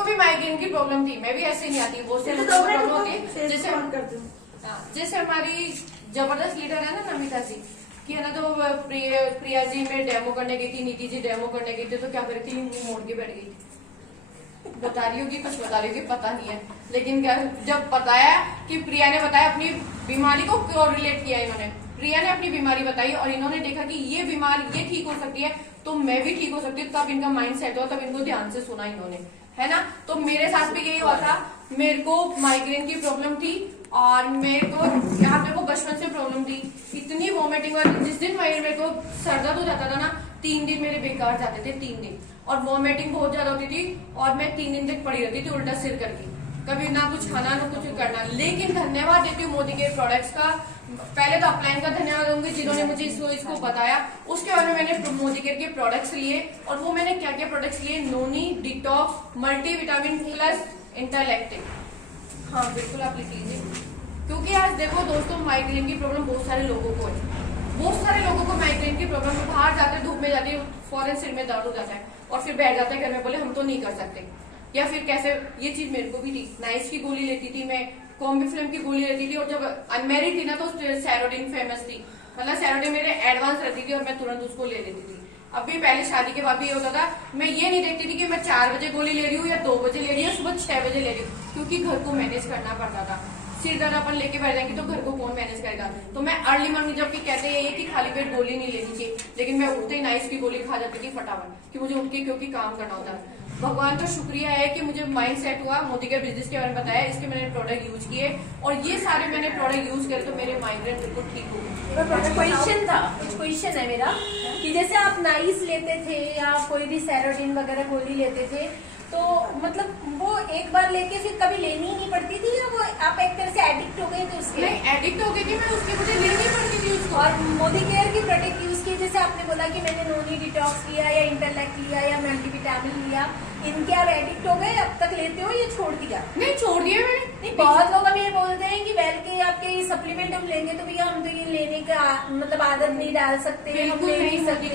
को भी माइग्रेन की प्रॉब्लम थी, मैं भी ऐसे नहीं आती, बहुत से लोगों को प्रॉब्लम होती है। जैसे हमारी जबरदस्त लीडर है ना नमिता जी, कि है ना, तो प्रिया जी में डेमो करने गई थी, नीति जी डेमो करने गई थी, तो क्या करी थी, मुंह मोड़ के बैठ गई। बता रही होगी, कुछ बता रही होगी, पता नहीं है, लेकिन क्या जब बताया कि प्रिया ने बताया अपनी बीमारी को क्यों रिलेट किया इन्होंने, प्रिया ने अपनी बीमारी बताई और इन्होंने देखा कि ये बीमारी ये ठीक हो सकती है तो मैं भी ठीक हो सकती हूँ, तब इनका माइंड सेट हुआ, तब इनको ध्यान से सुना इन्होंने, है ना। तो मेरे साथ भी यही हुआ था, मेरे को माइग्रेन की प्रॉब्लम थी और मेरे को यहाँ मेरे को बचपन से प्रॉब्लम थी, इतनी वॉमिटिंग, और जिस दिन मेरे को सर दर्द हो जाता था ना, 3 दिन मेरे बेकार जाते थे, 3 दिन, और वॉमिटिंग बहुत ज्यादा होती थी और मैं 3 दिन तक पड़ी रहती थी उल्टा सिर करके, कभी ना कुछ खाना ना कुछ करना। लेकिन धन्यवाद देती हूँ मोदी के प्रोडक्ट्स का, पहले तो अपलाइन का धन्यवाद दूंगी जिन्होंने मुझे इसको बताया, उसके बाद में मैंने मोदी केयर के प्रोडक्ट्स लिए, और वो मैंने क्या क्या प्रोडक्ट्स लिए, नोनी, डिटॉक्स, मल्टीविटामिन प्लस इंटरलेक्टिन। हाँ बिल्कुल आप लिख लीजिए, क्योंकि आज देखो दोस्तों माइग्रेन की प्रॉब्लम बहुत सारे लोगों को है, बहुत सारे लोगों को माइग्रेन की प्रॉब्लम है, बाहर जाते हैं धूप में जाते हैं फौरन सिर में दर्द हो जाता है और फिर बैठ जाते हैं घर में, बोले हम तो नहीं कर सकते, या फिर कैसे, ये चीज मेरे को भी थी, नाइस की गोली लेती थी मैं, कॉम्बिफ्लेम की गोली लेती थी, और जब अनमेरिड थी ना तो सैरोडिन फेमस थी, मतलब सैरोडिन मेरे एडवांस रहती थी और मैं तुरंत उसको ले लेती थी। अभी पहले शादी के बाद भी ये होता था, मैं ये नहीं देखती थी कि मैं 4 बजे गोली ले रही हूँ या 2 बजे ले रही हूँ, सुबह 6 बजे ले रही हूँ, क्योंककि घर को मैनेज करना पड़ता था, सिर दर्द अपन लेके बैठ जाएंगे तो घर को कौन मैनेज करेगा। तो मैं अर्ली मॉर्निंग, जबकि कहते हैं कि खाली पेट गोली नहीं लेनी चाहिए, लेकिन मैं उठते ही नाइस की गोली खा जाती थी फटाफट, कि मुझे उठ के क्योंकि काम करना होता है। भगवान का शुक्रिया है कि मुझे माइंड सेट हुआ, मोदी के बिजनेस के बारे में बताया, इसके मैंने प्रोडक्ट यूज किए और ये सारे मैंने प्रोडक्ट यूज करे तो मेरे माइग्रेन बिल्कुल ठीक हो गए। क्वेश्चन है मेरा कि जैसे आप नाइस लेते थे या कोई भी सैरोडिन वगैरह गोली लेते थे, तो मतलब वो एक बार लेके फिर कभी लेनी ही नहीं पड़ती थी, या वो आप एक तरह से एडिक्ट हो गए थे उसके? नहीं, एडिक्ट हो गई थी मैं उसकी, मुझे लेनी पड़ती थी उसको। और मोदी केयर की प्रोडक्ट यूज किए, जैसे आपने बोला कि मैंने नोनी डिटॉक्स लिया या इंटरलेक्ट लिया या मल्टीविटामिन लिया, इनके आप एडिक्ट हो गए, अब तक लेते हो या छोड़ दिया? नहीं, छोड़ दिया मैंने। नहीं, बहुत लोग अब ये बोलते हैं कि वेल के आपके सप्लीमेंट हम लेंगे तो भैया हम तो ये लेने का मतलब आदत नहीं डाल सकते, हम ले नहीं सकते,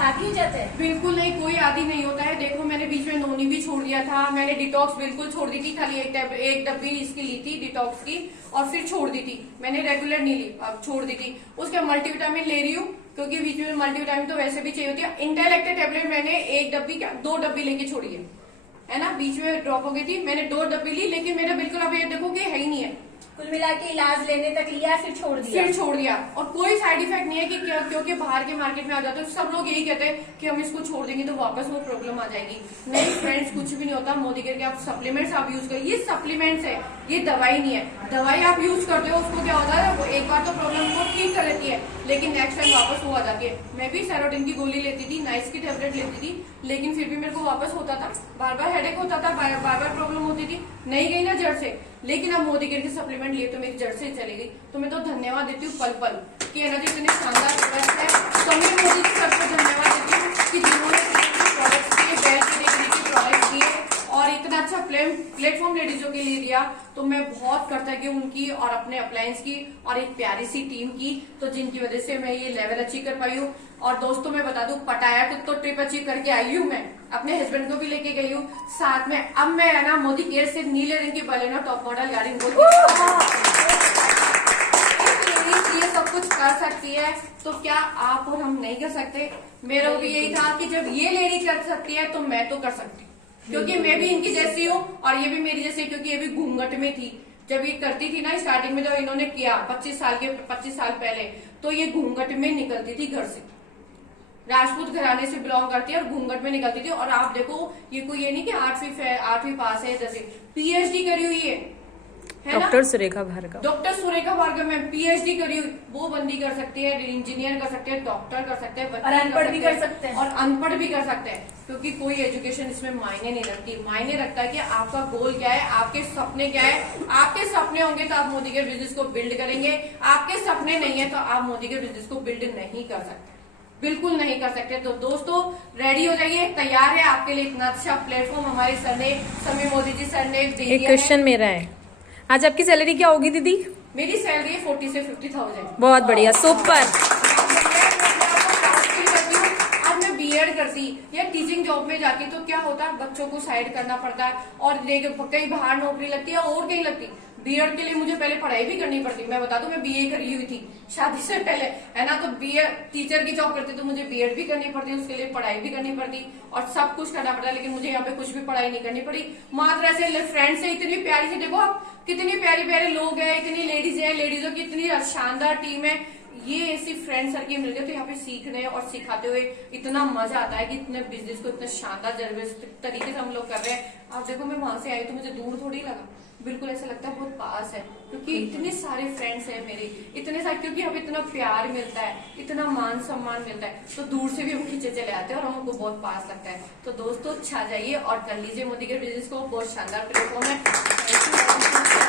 आदि हो जाते हैं। बिल्कुल नहीं, कोई आदि नहीं होता है। देखो मैंने बीच में नोनी भी छोड़ दिया था, मैंने डिटॉक्स बिल्कुल छोड़ दी थी, खाली एक डब्बी इसकी ली थी डिटॉक्स की और फिर छोड़ दी थी, मैंने रेगुलर नहीं ली, अब छोड़ दी थी। उसके मल्टीविटामिन ले रही हूँ क्योंकि बीच में मल्टीविटामिन तो वैसे भी चाहिए होती है। इंटरलेक्टेड टैबलेट मैंने 1 डब्बी क्या 2 डब्बी लेके छोड़ी है ना, बीच में ड्रॉप हो गई थी, मैंने 2 डब्बी ली, लेकिन मेरा बिल्कुल अब ये देखो कि है ही नहीं है। कुल मिला के इलाज लेने तक लिया फिर छोड़ दिया और कोई साइड इफेक्ट नहीं है कि क्योंकि बाहर के मार्केट में आ जाते हैं सब लोग यही कहते हैं कि हम इसको छोड़ देंगे तो वापस वो प्रॉब्लम आ जाएगी। नहीं फ्रेंड्स, कुछ भी नहीं होता। मोदी के आप सप्लीमेंट्स आप यूज करें, ये सप्लीमेंट्स है, ये दवाई नहीं है। दवाई आप यूज करते हो उसको क्या होता है, वो एक बार तो प्रॉब्लम को ठीक कर लेती है, लेकिन नेक्स्ट टाइम वापस वो आ जाती है। मैं भी सैरोडिन की गोली लेती थी, नाइस की टेबलेट लेती थी, लेकिन फिर भी मेरे को वापस होता था, बार बार हेडेक होता था, बार बार प्रॉब्लम होती थी, नहीं गई ना जड़ से। लेकिन अब मोदी केयर के सप्लीमेंट लिए तो मेरी जड़ से चली गई। तो मैं तो धन्यवाद देती हूँ पल पल कि है ना, जो इतने शानदार प्रोडक्ट है, तो मैं मोदी जी सबको धन्यवाद देती हूँ कि जिन्होंने प्रोडक्ट्स दिए, बेल के प्रोडक्ट दिए और इतना अच्छा प्लेटफॉर्म लेडीजों के लिए दिया। तो मैं बहुत कृतज्ञ हूँ उनकी और अपने अप्लायंस की और एक प्यारी सी टीम की, तो जिनकी वजह से मैं ये लेवल अचीव कर पाई हूँ। और दोस्तों मैं बता दूं, पटाया तो ट्रिप अचीव करके आई हूँ मैं, अपने हस्बैंड को भी लेके गई हूँ साथ में। अब मैं है ना मोदी केयर से नीले रंग की बलेनो टॉप मॉडल गाड़ी ये सब कुछ कर सकती है, तो क्या आप और हम नहीं कर सकते? मेरा भी यही था कि जब ये लेडी कर सकती है तो मैं तो कर सकती हूँ, क्योंकि मैं भी इनकी जैसी हूँ और ये भी मेरी जैसी, क्योंकि ये भी घूंघट में थी जब ये करती थी ना स्टार्टिंग में, जब इन्होंने किया 25 साल पहले, तो ये घूंघट में निकलती थी घर से, राजपूत घराने से बिलोंग करती है और घूंघट में निकलती थी। और आप देखो ये कोई ये नहीं कि 8वीं पास है, जैसे PhD करी हुई है डॉक्टर सुरेखा भार्गव, डॉक्टर सुरेखा भार्गव में PhD करी हुई, वो बंदी कर सकती है, इंजीनियर कर सकते हैं, डॉक्टर कर सकते हैं, और अनपढ़ भी कर सकते हैं, और अनपढ़ भी कर सकते हैं, क्योंकि कोई एजुकेशन इसमें मायने नहीं रखती। मायने रखता है कि आपका गोल क्या है, आपके सपने क्या है। आपके सपने होंगे तो आप मोदी के बिजनेस को बिल्ड करेंगे, आपके सपने नहीं है तो आप मोदी के बिजनेस को बिल्ड नहीं कर सकते, बिल्कुल नहीं कर सकते। तो दोस्तों रेडी हो जाइए, तैयार है आपके लिए इतना अच्छा प्लेटफॉर्म हमारे सर ने, समी मोदी जी सर ने दे दिया। एक क्वेश्चन मेरा है, आज आपकी सैलरी क्या होगी दीदी? मेरी सैलरी है 40 से 50,000। बहुत बढ़िया, सुपर। आज मैं BA बीएड करती या टीचिंग जॉब में जाती तो क्या होता, बच्चों को साइड करना पड़ता है और कहीं बाहर नौकरी लगती है और कहीं लगती। बीएड के लिए मुझे पहले पढ़ाई भी करनी पड़ती। मैं बता दूं, मैं बीए करी हुई थी शादी से पहले, है ना। तो बीएड टीचर की जॉब करती तो मुझे बीएड भी करनी पड़ती, उसके लिए पढ़ाई भी करनी पड़ती और सब कुछ करना पड़ता। लेकिन मुझे यहाँ पे कुछ भी पढ़ाई नहीं करनी पड़ी। मात्र ऐसे फ्रेंड से इतनी प्यारी सी, देखो आप कितनी प्यारे प्यारे लोग हैं, इतनी लेडीज है, लेडीजों की इतनी शानदार टीम है। ये ऐसी फ्रेंड सर्किल मिल गए तो यहाँ पे सीखने और सिखाते हुए इतना मजा आता है कि इतने बिजनेस को इतने शानदार तरीके से हम लोग कर रहे हैं। आप देखो, मैं वहां से आई तो मुझे दूर थोड़ी लगा, बिल्कुल ऐसा लगता है बहुत पास है, क्योंकि इतने सारे फ्रेंड्स हैं मेरे, इतने सारे, क्योंकि हमें इतना प्यार मिलता है, इतना मान सम्मान मिलता है, तो दूर से भी हम खींचे चले आते हैं और हमको बहुत पास लगता है। तो दोस्तों छा जाइए और कर लीजिए मोदी के बिजनेस को, बहुत शानदार प्लेटफॉर्म है।